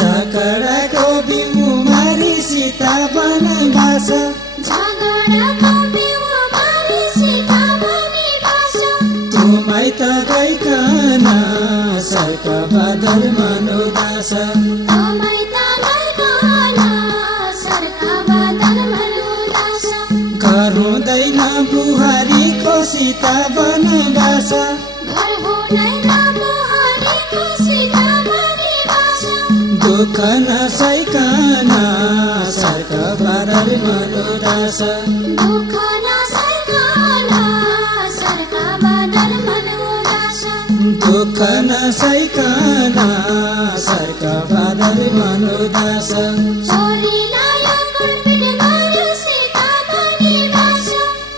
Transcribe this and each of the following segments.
झगडाको बिउ मारी सीता वनवास तुमै त गइकन सर्क बादल मनोदास घर हुँदैन बुहारीको सीता वनवास दुःख नसैकन सर्क बादल मनोदास दुःख नसैकन सर्क बादल मनोदास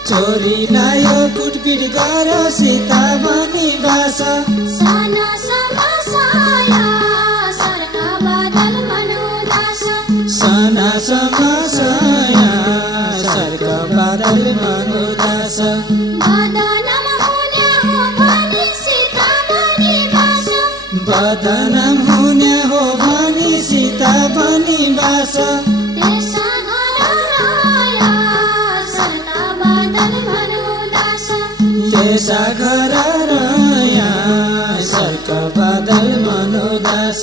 चोरी लायो कुटपिट गर सीता वनवास साना समसाया सर्क बादल मनोदास बदनाम हुने हो भनी सीता वनवास यसा घर रया सर्क बादल मनोदास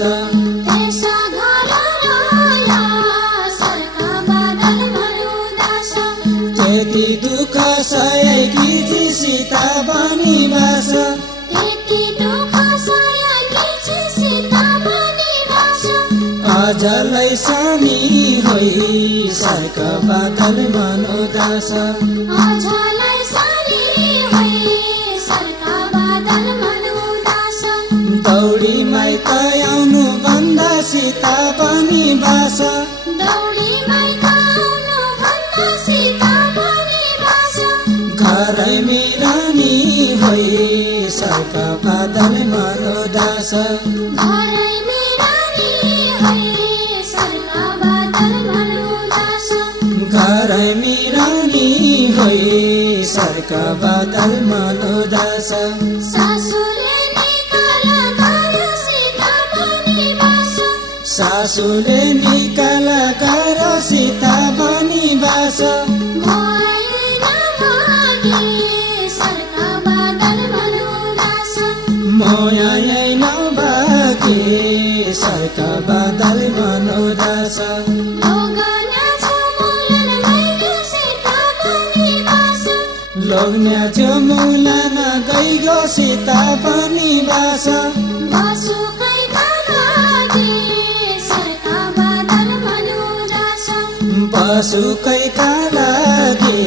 त्यति दुःख सहेकी सीता वनवास अझलै सानी होइ सर्क बादल मनोदास दौडी माइत आउनु भन्दा सीता वनवास घरै मिरानी होइ सर्क बादल मनोदास घरै मिरानी होइ सर्क बादल मनोदास सासुले निकाल कर सीता वनवास मोया नभागे सर्क बादल मनोदास लोग्न्या छ्यो मुलन गइगो सीता वनवास पशुकैका लागि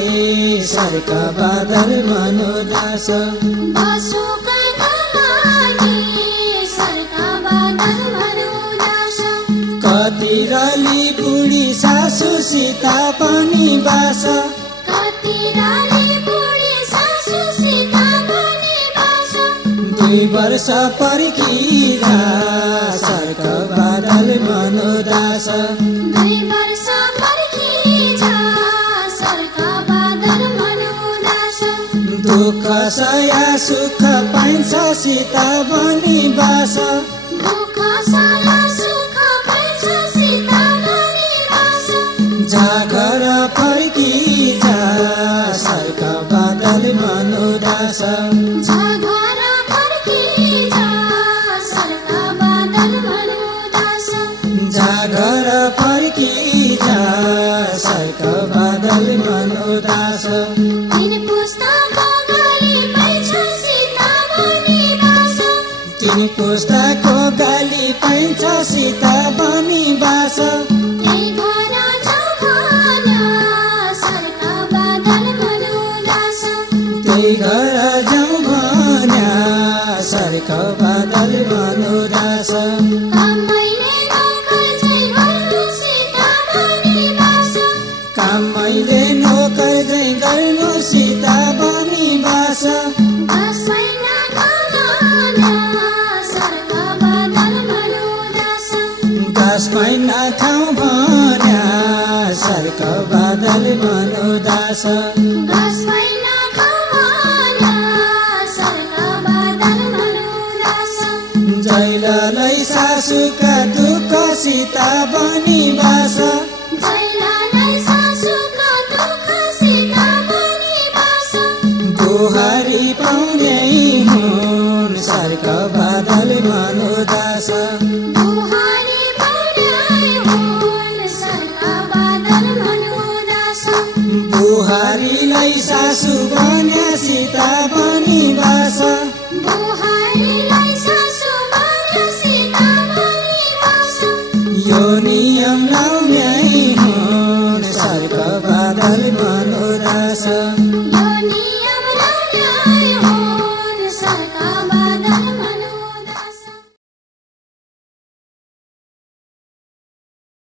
सर्क बादल मनोदास कति रली बुढी सासु सीता वनवास 2 वर्ष पर्खिरा सर्क बादल मनोदास दुःख सया सुख पाइन्छ सीता वनवास झाघर फर्किजा सर्क बादल मनोदास झाघर फर्किजा सर्क बादल मनोदास तीन पुस्ताको गाली पाइन्छ सीता वनवास त्यही घर जाउँ भन्या सर्क बादल मनोदास काम मैले नोकर झै गर्नु सीता वनवास घाँसमै नखाउँ भन्या सर्क बादल मनोदास जैला छैलालाई सासुका दुःखसित बनिबास छैलालाई सासुका दुःखसित बनिबास बुहारी पाउने हुन् सर्क बादल मनोदास बुहारी पाउने हुन् सर्क बादल मनोदास बुहारीलाई सासु बन्यासित बनिबास बुहारीलाई सासु बन्यासित बनिबास यो नियम लाउने हुन् सर्क बादल मनोदास